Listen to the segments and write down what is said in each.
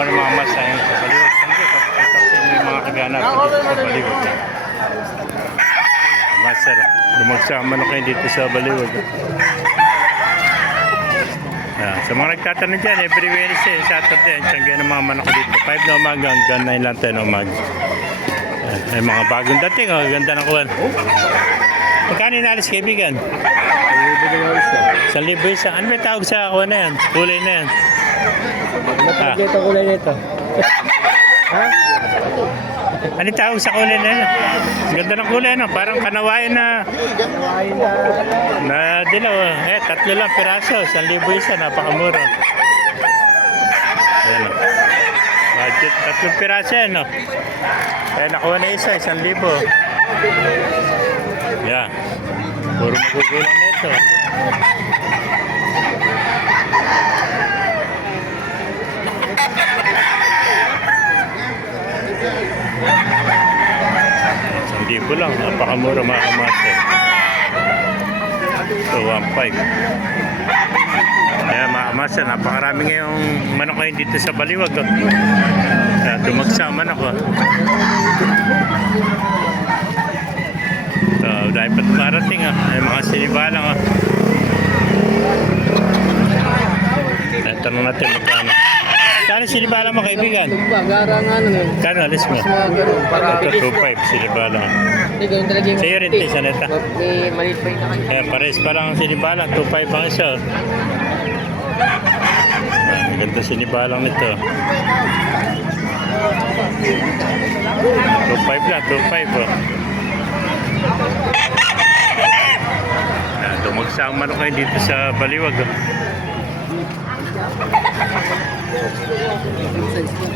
morning mga mas sa baliwag. Thank you. Pakita ko sa inyo yung mga kaganap dito sa baliwag. Master, lumagsama na kayo dito sa baliwag. Sa mga nagtatanong dyan, every Wednesday, Saturday, ang tiyangga ng mga manok dito. 5 na umaga hanggang 9 lang tayo na umaga. Ay mga bagong dating, ganda ng kuwan. Magkano inalis kaibigan? 1,000 isa. Ano may tawag sa kuwan na yan? Kulay na yan? Matawag dito kulay nito. Ha? Ano tawag sa kulay na yan? Ganda ng kulay, no? Parang kanawain na dilaw. Tatlo lang piraso. 1,000 isa. Napakamura. Ayan, no? Budget. Tatlong piraso yan, no? Nakuha na isa. 1,000. Yan. Puro magugulang nito. Libo lang, napakamura mga kamaster. So, 1.5. Kaya mga kamaster, napakarami ngayong manok ngayon dito sa baliwag. Dumagsama ako. So, dahil pa tumarating ay mga sinibalang tanong natin magkano. Kano sinibala mo kaibigan? Kano alis mo? 2.5 sinibala. Sa'yo rin tayo sa neta. Kaya pares pa lang ang sinibala. 2.5 ang isa. Maganda sinibalang nito. 2.5 lang. 2.5 dumagsama na kayo dito sa baliwag.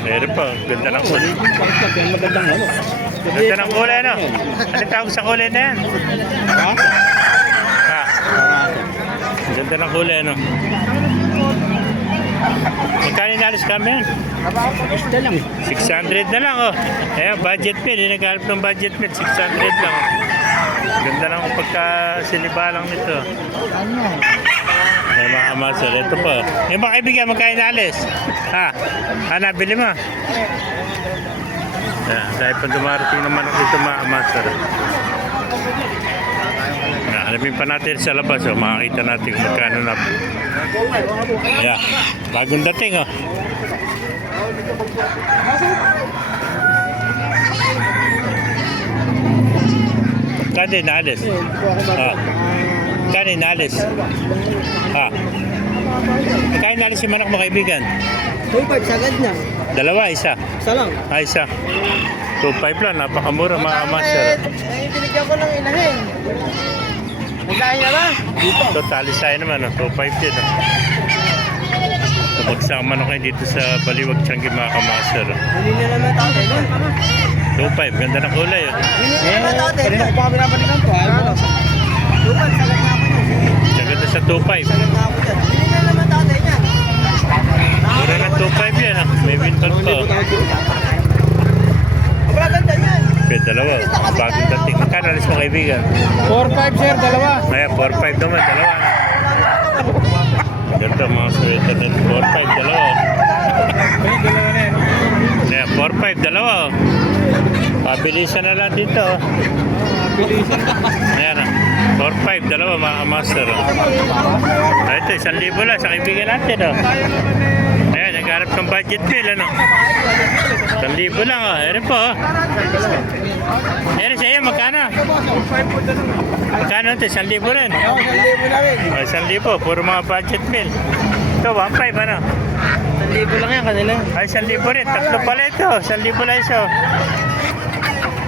Meron pa, ganda ng kulay. Ganda ng kulay, no? Ano tawag sa kulay na yan? Ganda ng kulay, no? Magkano inalis kami yan? 600 na lang, oh. Ayan, budget meal. Hindi naghalap ng budget meal. 600 lang. Ganda ng pagkasinibalang nito. Ay mga kamasal, ito po. Yung mga kaibigan, magkain alis? Nabili mo? Dahil pa dumarating naman ako dito mga kamasal. Alamin pa natin sa labas, makakita natin kung magkano na. Bagong dating, Kano inaalis? Kano inaalis? Kano inaalis yung manok mo kaibigan? 2.5 sagad na. Dalawa, isa? Isa lang. Isa. 2.5 lang, napakamura mga kamasal. Binigyan ko ng inahin. Nagkain na ba? Ito, talisay naman, 2.5 din. Magsama na kayo dito sa Baliwag Tiangge mga kamasal. Hindi na naman tatay, no? 2.5, ganda ng kulay. Hindi na naman tatay. Hindi na ko pa binabalikan to. 2.5 sagad na ako niya. Ganda sa 2.5. Sagad na ako dyan. Hindi na naman tatay niya. Mura na 2.5 yan, may windfall pa. Wala ganda yan. Dalawa, bagong dating. Magkano alis mo kaibigan? 4.5 sir, dalawa. 4.5 naman, dalawa. Ganda mga sweater din. 4.5, dalawa. 4.5, dalawa. Pabilisan na lang dito. Ayan 4.5, dalawa mga master. Ito, 1,000 lang sa kaibigan natin. Ayan, nagharap ng budget bill. 1,000 lang. Ayan po. Ayan siya, magkano? Magkano ito? 1,000 rin. 1,000 na rin. 1,000, puro mga budget bill. Ito, 1.5 ano? 1,000 lang yan kanila. Ay, 1,000 rin. Tatlo pala ito. 1,000 lang isa.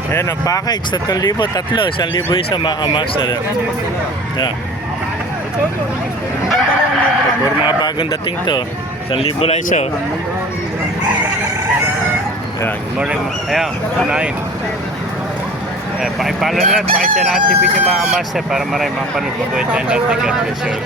Ayan ang package. 3,000, tatlo. 1,000 isa mga master. Ayan. Puro mga bagong dating to. 1,000 lang isa. Ayan, good morning. Ayan, kunain. Pakipalo na at pakishare natin video mga master para maraming mga panood. Mabuhay tayo natin. God bless you.